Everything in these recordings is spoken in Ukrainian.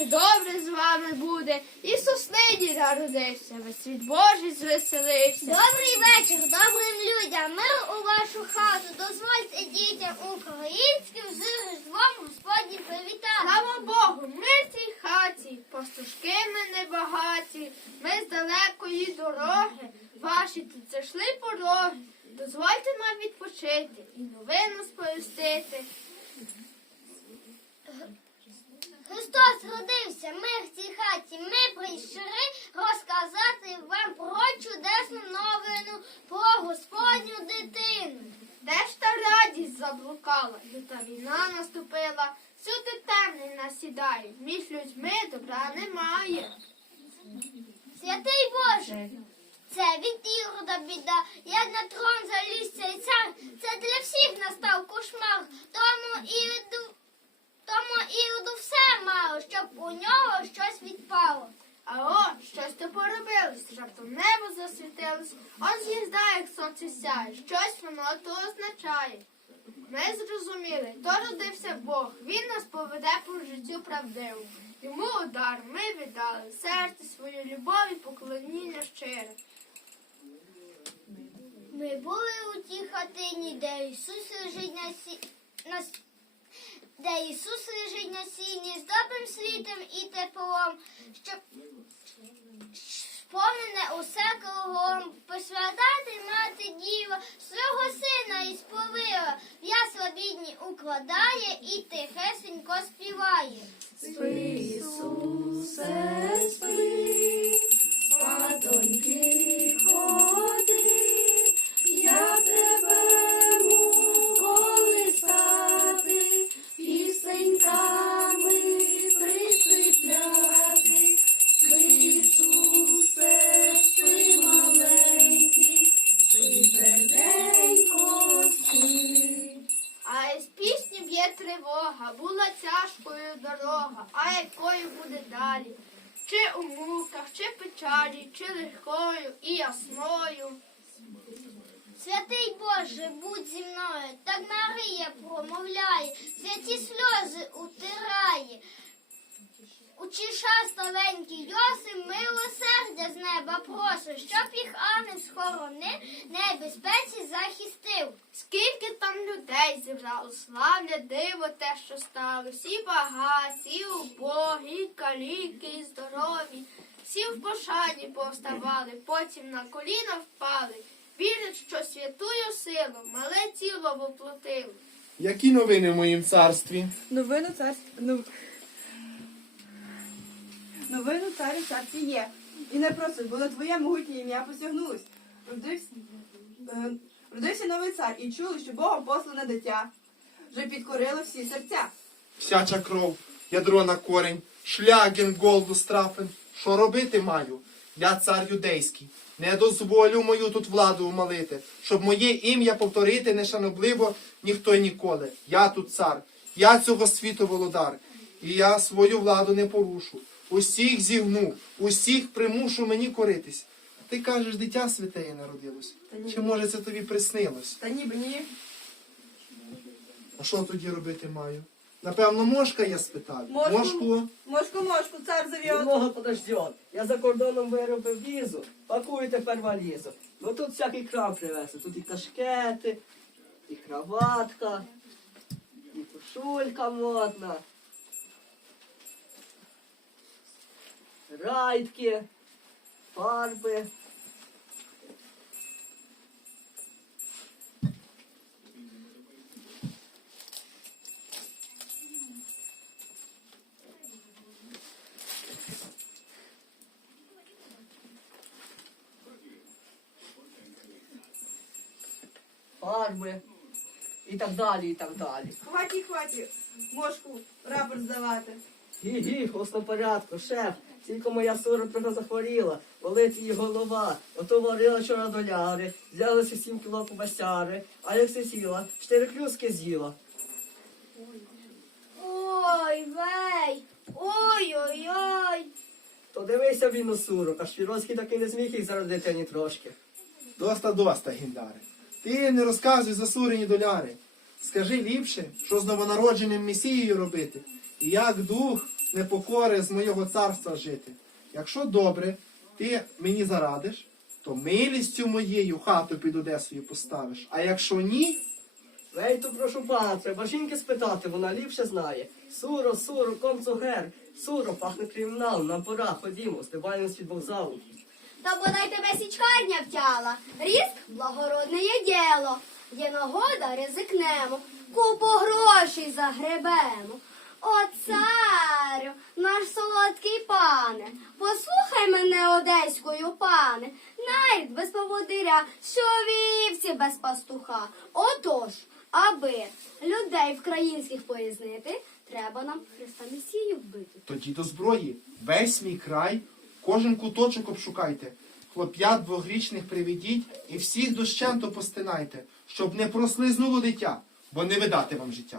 все добре з вами буде. Ісус нині народився, весь світ Божий звеселився. Добрий вечір добрим людям. Мир у вашу хату. Дозвольте дітям українським з Різдвом Господнім привітати. Слава Богу, ми в цій хаті, пастушки ми небагаті, ми з далекої дороги, ваші тут зайшли пороги. Дозвольте нам відпочити і новину сповістити. Христос родився, ми в цій хаті. Ми прийшли розказати вам про чудесну новину, про Господню дитину. Де ж та радість заблукала, люта війна наступила, всюди темний насідає, між людьми добра немає. Святий Боже, це від Ірода біда. Як на трон заліз цей цар, це для всіх настав кошмар. Тому Іроду, тому Іроду все мало, щоб у нього щось відпало. А о, щось то поробилось, раптом небо засвітилось, он звізда, як сонце сяє, щось воно то означає. Ми зрозуміли, то родився Бог, він нас поведе по життю правдиву. Йому удар ми віддали, серце свою любов і поклоніння щире. Ми були у тій хатині, де Ісус лежить на сі... на де Ісус лежить на сіні з добрим світом і теплом, щоб сповнене усе кругом, посвятати мати діва, свого сина і сповила, в ясла бідні укладає і тихесенько співає. Ісусе, спи, печалі, чи легкою і ясною. Святий Боже, будь зі мною, так Марія промовляє, святі сльози утирає. Учиша славенький Йосип, милосердя з неба просить, щоб їх ангел схоронив, небезпеці захистив. Скільки там людей зібрало, славлять диво те, що сталося, і багаті, і убогі, і каліки, і здорові. Всі в пошані повставали, потім на коліна впали. Вірять, що святую силу мале тіло воплотило. Які новини в моїм царстві? Новину царств... нов- Новину царю царстві є. І не просить, бо на твоє могутнє ім'я посягнулось. Родився, е, родився новий цар і чули, що Богом послане дитя. Вже підкорило всі серця. Всяча кров, ядро на корень, шлягін, голду, страфен. Що робити маю? Я цар юдейський. Не дозволю мою тут владу умалити, щоб моє ім'я повторити нешанобливо ніхто й ніколи. Я тут цар, я цього світу володар, і я свою владу не порушу. Усіх зігну, усіх примушу мені коритись. Ти кажеш, дитя святеє народилось. Чи може це тобі приснилось? Та ніби ні. А що тоді робити маю? Напевно, мошка я спитав. Мошку? Мошку? Мошку, мошку, цар зав'язав. Немного подождет. Я за кордоном виробив візу, пакую тепер валізу. Ну тут всякий крам привезли. Тут і кашкети, і краватка, і кошулька модна. Райдки, фарби. Фарби і так далі, і так далі. Хваті, хваті, мошку, рапорт здавати. Гі-гі, хосно порядку, шеф. Тільки моя сура трохи захворіла, болить її голова. Ото варила вчора доляри, взялися сім кіло кубасяри, а як се сіла, чотири клюски з'їла. Ой, вей, ой-ой-ой. То дивися він у сурок, а Шпіровський таки не зміг їх зародити ні трошки. Доста, доста, Гіндаре. Ти не розказуй за сурені доляри. Скажи ліпше, що з новонародженим месією робити. І як дух непокори з моєго царства жити. Якщо добре, ти мені зарадиш, то милістю моєю хату під Одесою поставиш. А якщо ні, Ей, то прошу пана, треба жінки спитати, вона ліпше знає. Суро, суро, комцогер, суро, пахне криміналом, нам пора, ходімо, стрибаємо з-під вокзалу. Та бодай тебе січкарня втяла. Різк благородне є діло. Є нагода, ризикнемо, купу грошей загребемо. О, царю, наш солодкий пане, послухай мене одеською, пане, навіть без поводиря, що вівці без пастуха. Отож, аби людей вкраїнських пояснити, треба нам Христа Месію вбити. тоді до зброї. Весь мій край, кожен куточок обшукайте. Хлоп'ят двогрічних приведіть і всіх дощенто постинайте, щоб не прослизнуло дитя, бо не видати вам життя.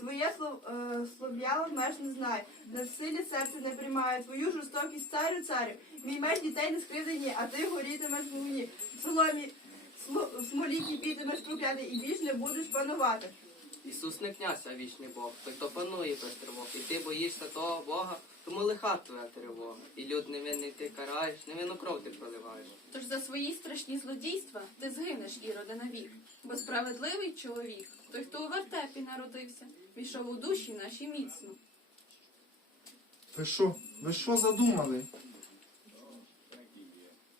Твоє слов, е, слов'яло меж не знає, на силі серце не приймає, твою жорстокість царю, царю. Мій меч дітей не скривдені, а ти горітимеш в луні. В соломі в смолі кипітимеш проклятий і більш не будеш панувати. Ісус не князь, а вічний Бог, той, хто панує без тривог. І ти боїшся того Бога, тому лиха твоя тривога. І люд невинний ти караєш, невинну кров ти проливаєш. Тож за свої страшні злодійства ти згинеш, Іроде, навік. Бо справедливий чоловік, той, хто у вертепі народився, війшов у душі наші міцно. Ви що? Ви що задумали?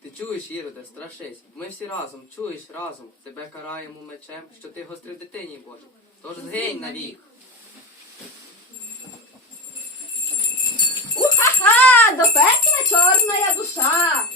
Ти чуєш, Іроде, страшись. Ми всі разом, чуєш разом. Тебе караємо мечем, що ти гострив дитині Божій. Тож згинь навік. retorna e a do chá.